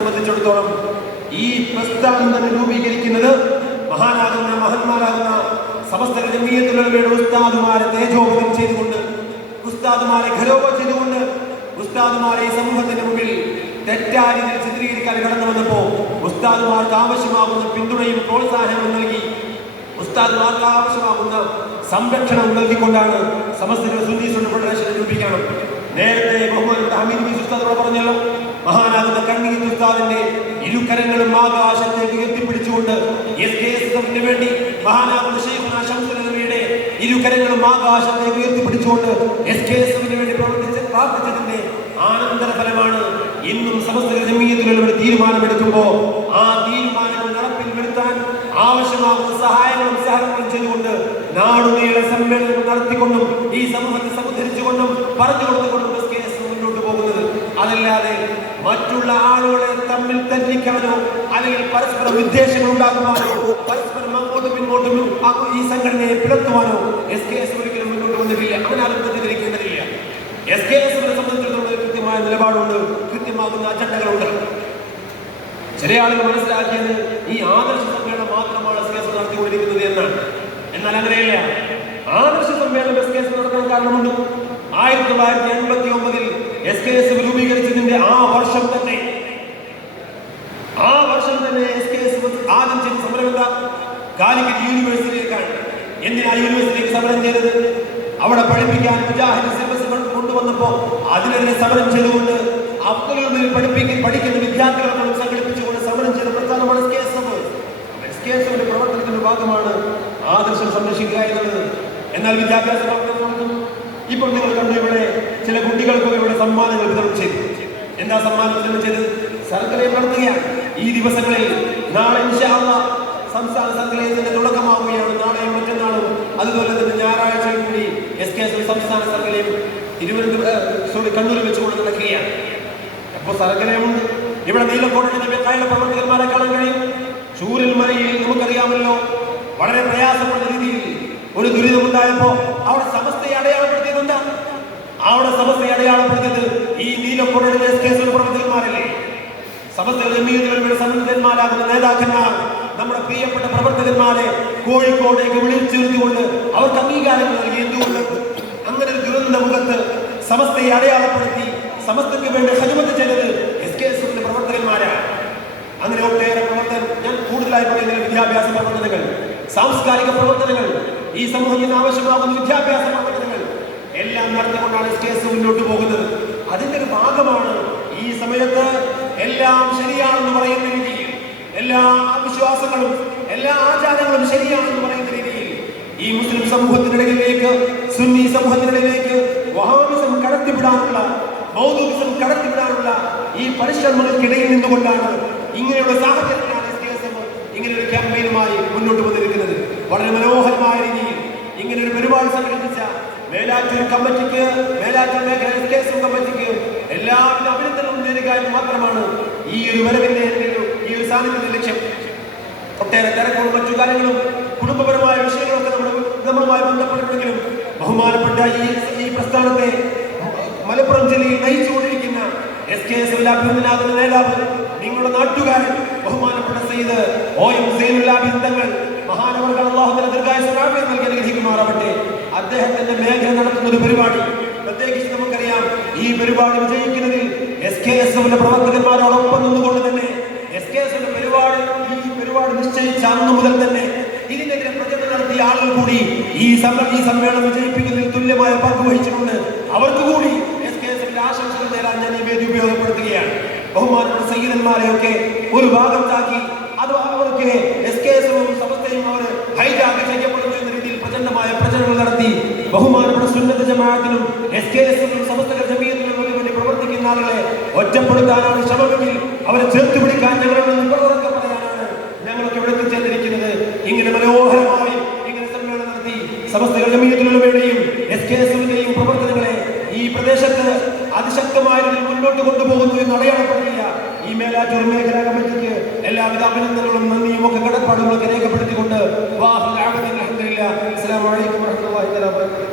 സംബന്ധിച്ചിടത്തോളം ഈ പ്രസ്ഥാനം തന്നെ രൂപീകരിക്കുന്നത് മഹാനാകുന്ന മഹന്മാരാകുന്ന സമസ്ത ജമീയത്തുലമയുടെ ഉസ്താദുമാരെ തേജോവധം ചെയ്തുകൊണ്ട് ഉസ്താദുമാരെ ഖലോപ ചെയ്തുകൊണ്ട് ഉസ്താദുമാരെ ഈ സമൂഹത്തിന്റെ മുമ്പിൽ തെറ്റായ രീതിയിൽ ചിത്രീകരിക്കാൻ കടന്നു വന്നപ്പോ ഉസ്താദുമാർക്ക് ആവശ്യമാകുന്ന പിന്തുണയും പ്രോത്സാഹനവും നൽകി ഉസ്താദുമാർക്ക് ആവശ്യമാകുന്ന സംരക്ഷണം നൽകിക്കൊണ്ടാണ് സമസ്ത സുന്നീസുണ്ട് ഫെഡറേഷൻ രൂപീകരണം നേരത്തെ ബഹുമാനപ്പെട്ട ഹമീദ് ബി ഉസ്താദ് പറഞ്ഞല്ലോ ഇരുകരങ്ങളും ആകാശത്തേക്ക് ഉയർത്തിപ്പിടിച്ചുകൊണ്ട് എസ് കെ എസ് എഫിന് വേണ്ടി ശംസുൽ ഇരുകരങ്ങളും ആകാശത്തേക്ക് ഉയർത്തിപ്പിടിച്ചുകൊണ്ട് എസ് കെ എസ് എഫിന് വേണ്ടി പ്രവർത്തിച്ച് പ്രാർത്ഥിച്ചതിന്റെ ആനന്തര ഫലമാണ് ഇന്നും സമസ്ത ജമീയത്തിലുള്ള തീരുമാനമെടുക്കുമ്പോൾ ആ തീരുമാനങ്ങൾ നടപ്പിൽ വരുത്താൻ ആവശ്യമാകുന്ന സഹായങ്ങളും സഹകരണം ചെയ്തുകൊണ്ട് നാടുനീള സമ്മേളനം നടത്തിക്കൊണ്ടും ഈ സമൂഹത്തെ സമുദ്ധരിച്ചുകൊണ്ടും പറഞ്ഞു കൊടുത്തുകൊണ്ടും എസ് കെ എസ് മുന്നോട്ട് പോകുന്നത് അതല്ലാതെ മറ്റുള്ള ആളുകളെ തമ്മിൽ തെറ്റിക്കാനോ അല്ലെങ്കിൽ പരസ്പര വിദ്വേഷങ്ങൾ ഉണ്ടാക്കുവാനോ പരസ്പരം അങ്ങോട്ടും ഇങ്ങോട്ടും ഈ സംഘടനയെ പിളർത്തുവാനോ എസ് കെ എസ് ഒരിക്കലും മുന്നോട്ട് വന്നിട്ടില്ല. അവനാലും തെറ്റിദ്ധരിക്കേണ്ടതില്ല. എസ് കെ എസ് സംബന്ധിച്ചിടത്തോളം കൃത്യമായ നിലപാടുണ്ട്. കൃത്യമാകുന്ന അജണ്ടകളുണ്ട്. ചില ആളുകൾ മനസ്സിലാക്കിയത് ഈ ആദർശ സമ്മേളനം മാത്രമാണ് എസ് കെ എസ് നടത്തിക്കൊണ്ടിരിക്കുന്നത് എന്നാണ് എന്നാൽ അങ്ങനെയല്ല. ആദർശ സമ്മേളനം എസ് കെ എസ് നടത്താൻ കാരണമുണ്ട്. ആയിരത്തി തൊള്ളായിരത്തി എൺപത്തി ഒമ്പതിൽ എസ് കെ എസ് രൂപീകരിച്ചതിന്റെ ആ വർഷം തന്നെ. ആ വർഷം തന്നെ എസ് കെ എസ് ആദ്യം ചെയ്ത സമരം എന്താ? കാലിക്കറ്റ് യൂണിവേഴ്സിറ്റിയിലേക്കാണ് എന്തിനാ യൂണിവേഴ്സിറ്റിയിലേക്ക് സമരം ചെയ്തത്? അവിടെ പഠിപ്പിക്കാൻ മുജാഹിദ് സിലബസ് കൊണ്ടുവന്നപ്പോ അതിനെതിരെ സമരം ചെയ്തുകൊണ്ട് അബ്ദുൽ പഠിപ്പിക്കുന്ന പഠിക്കുന്ന വിദ്യാർത്ഥികളെ സംഘടിപ്പിച്ചുകൊണ്ട് സമരം ചെയ്ത പ്രസ്ഥാനമാണ് എസ് കെ എസ് പ്രവർത്തനത്തിന്റെ ഭാഗമാണ് ആദർശം സംരക്ഷിക്കുക എന്നുള്ളത്. എന്നാൽ വിദ്യാഭ്യാസ പ്രവർത്തനം ഇപ്പോൾ നിങ്ങൾ കണ്ടു ഇവിടെ ചില കുട്ടികൾക്ക് ഇവിടെ സമ്മാനങ്ങൾ വിതരണം ചെയ്തു. എന്താ സമ്മാനം വിതരണം ചെയ്തത്? സർക്കലയം നടത്തുകയാണ്. ഈ ദിവസങ്ങളിൽ നാളെ സംസ്ഥാന സർക്കലയത്തിന്റെ തുടക്കമാവുകയാണ്. നാളെയും മറ്റന്നാളും. അതുപോലെ തന്നെ ഞായറാഴ്ച കൂടി എസ് കെ സംസ്ഥാന സർക്കലയം തിരുവനന്തപുരം സോറി കണ്ണൂരിൽ വെച്ചുകൊണ്ട് നടക്കുകയാണ്. അപ്പോൾ സർക്കലയമുണ്ട് ഇവിടെ നീലക്കോടിന്റെ പ്രവർത്തകന്മാരെ കാണാൻ കഴിയും. ചൂരൽ മലയിൽ നമുക്കറിയാമല്ലോ വളരെ പ്രയാസപ്പെട്ട രീതിയിൽ ഒരു ദുരിതമുണ്ടായപ്പോ അവിടെ സമസ്തയെ അടയാളപ്പെടുത്തിയത് എന്താ അവിടെ സമസ്തയെ അടയാളപ്പെടുത്തിയത് ഈ നീലക്കോടിന്റെ എസ് കെ എസ് പ്രവർത്തകന്മാരല്ലേ സമസ്ത സന്നദ്ധന്മാരാകുന്ന നേതാക്കന്മാർ നമ്മുടെ പ്രിയപ്പെട്ട പ്രവർത്തകന്മാരെ കോഴിക്കോടേക്ക് വിളിച്ചിരുത്തിക്കൊണ്ട് അവർക്ക് അംഗീകാരം നൽകി. എന്തുകൊണ്ട്? അങ്ങനെ ഒരു ദുരന്ത മുഖത്ത് സമസ്തയെ അടയാളപ്പെടുത്തി സമസ്തക്ക് വേണ്ടി ഹനുമത്ത് ചെയ്തത് എസ് കെ എസ് എഫിന്റെ പ്രവർത്തകന്മാരാണ് അങ്ങനെ ഒട്ടേറെ പ്രവർത്തനം ഞാൻ കൂടുതലായി പറയുന്ന വിദ്യാഭ്യാസ പ്രവർത്തനങ്ങൾ സാംസ്കാരിക പ്രവർത്തനങ്ങൾ ഈ സമൂഹത്തിന് ആവശ്യമാകുന്ന വിദ്യാഭ്യാസ പ്രവർത്തനങ്ങൾ കേസ് മുന്നോട്ട് പോകുന്നത്. അതിന്റെ ഒരു ഭാഗമാണ് ഈ സമയത്ത് എല്ലാം ശരിയാണെന്ന് പറയുന്ന രീതിയിൽ എല്ലാ വിശ്വാസങ്ങളും എല്ലാ ആചാരങ്ങളും ശരിയാണെന്ന് പറയുന്ന രീതിയിൽ ഈ മുസ്ലിം സമൂഹത്തിനിടയിലേക്ക് സുന്നി സമൂഹത്തിനിടയിലേക്ക് വഹാബിസം കടത്തിവിടാനുള്ള ബൗദ്ധിസം കടത്തിവിടാനുള്ള ഈ പരിശ്രമങ്ങൾക്കിടയിൽ നിന്നുകൊണ്ടാണ് ഇങ്ങനെയുള്ള സാഹചര്യത്തിലാണ് ഇങ്ങനെയൊരു ക്യാമ്പയിനുമായി മുന്നോട്ട് വന്നിരിക്കുന്നത്. വളരെ മനോഹരമായ രീതിയിൽ ഇങ്ങനെ ഒരു പരിപാടി സംഘടിപ്പിച്ച മേലാറ്റൂർ കമ്മിറ്റിക്ക് മേലാറ്റൂർ മേഖല എസ് കമ്മിറ്റിക്ക് എല്ലാവിധ അഭിനന്ദനവും നേരുക എന്ന് മാത്രമാണ് ഈ ഒരു വരവിന്റെ ഈ ഒരു സാന്നിധ്യത്തിന്റെ ലക്ഷ്യം. ഒട്ടേറെ തിരക്കുകളും മറ്റു കാര്യങ്ങളും കുടുംബപരമായ വിഷയങ്ങളൊക്കെ നമ്മൾ നമ്മളുമായി ബന്ധപ്പെട്ടിട്ടുണ്ടെങ്കിലും ബഹുമാനപ്പെട്ട ഈ ഈ പ്രസ്ഥാനത്തെ മലപ്പുറം ജില്ലയിൽ നയിച്ചുകൊണ്ടിരിക്കുന്ന എസ് കെ എസ് അഭിനന്ദനാഥന നേതാവ് നിങ്ങളുടെ നാട്ടുകാരൻ ബഹുമാനപ്പെട്ട സെയ്ത് ഓ എം സൈനുല്ലാബി തങ്ങൾ മഹാനവർകൾ അള്ളാഹുവിന്റെ ദീർഘായുസ്വരാമയം നൽകി അനുഗ്രഹിക്കുമാറാവട്ടെ അദ്ദേഹത്തിന്റെ മേഖല നടത്തുന്ന ഒരു പരിപാടി. പ്രത്യേകിച്ച് നമുക്കറിയാം ഈ പരിപാടി വിജയിക്കുന്നതിൽ എസ് കെ എസ് എഫിന്റെ പ്രവർത്തകന്മാരോടൊപ്പം നിന്നുകൊണ്ട് തന്നെ എസ് കെ എസ് പരിപാടി ഈ പരിപാടി നിശ്ചയിച്ച അന്ന് മുതൽ തന്നെ ഇതിനെതിരെ പ്രചരണം നടത്തിയ ആളുകൾ കൂടി ഈ സമ്മ- ഈ സമ്മേളനം വിജയിപ്പിക്കുന്നതിൽ തുല്യമായ പങ്ക് വഹിച്ചിട്ടുണ്ട്. അവർക്ക് കൂടി എസ് കെ എസ് ആശംസകൾ നേരാൻ ഞാൻ ഈ വേദി ഉപയോഗപ്പെടുത്തുകയാണ്. ബഹുമാനപ്പെട്ട സയ്യിദന്മാരെയൊക്കെ ഒരു ഭാഗത്താക്കി അത് അവർക്ക് എസ് കെ എസ് എഫും സമസ്തയും അവർ ഹൈജാക്ക് ചെയ്യപ്പെടുന്നു എന്ന രീതിയിൽ പ്രചണ്ഡമായ പ്രചരണങ്ങൾ നടത്തി ബഹുമാനപ്പെട്ട സുന്നത ജമാഅത്തിനും എസ് കെ സമസ്ത ജമീയത്തിനും വേണ്ടി പ്രവർത്തിക്കുന്ന ആളുകളെ ഒറ്റപ്പെടുത്താനാണ് ശ്രമമെങ്കിൽ അവരെ ചേർത്ത് പിടിക്കാൻ ഞങ്ങളുടെ ഞങ്ങളൊക്കെ ഇവിടെ എത്തിച്ചേർന്നിരിക്കുന്നത് ഇങ്ങനെ മനോഹരമായി ഇങ്ങനെ സമ്മേളനം നടത്തി സമസ്ത ജമീയത്തിനുള്ളവരുടെയും എസ് കെ എസിന്റെയും പ്രവർത്തനങ്ങളെ ഈ പ്രദേശത്ത് അതിശക്തമായ മുന്നോട്ട് കൊണ്ടുപോകുന്നു എന്ന് അടയാളപ്പെടുത്തിയ ഈ മേലാറ്റൂർ മേഖലാ കമ്മിറ്റിക്ക് എല്ലാവിധ അഭിനന്ദനങ്ങളും നന്ദിയും ഒക്കെ കടപ്പാടുകളൊക്കെ രേഖപ്പെടുത്തിക്കൊണ്ട് വാഹന അസ്സലാമു അലൈക്കും about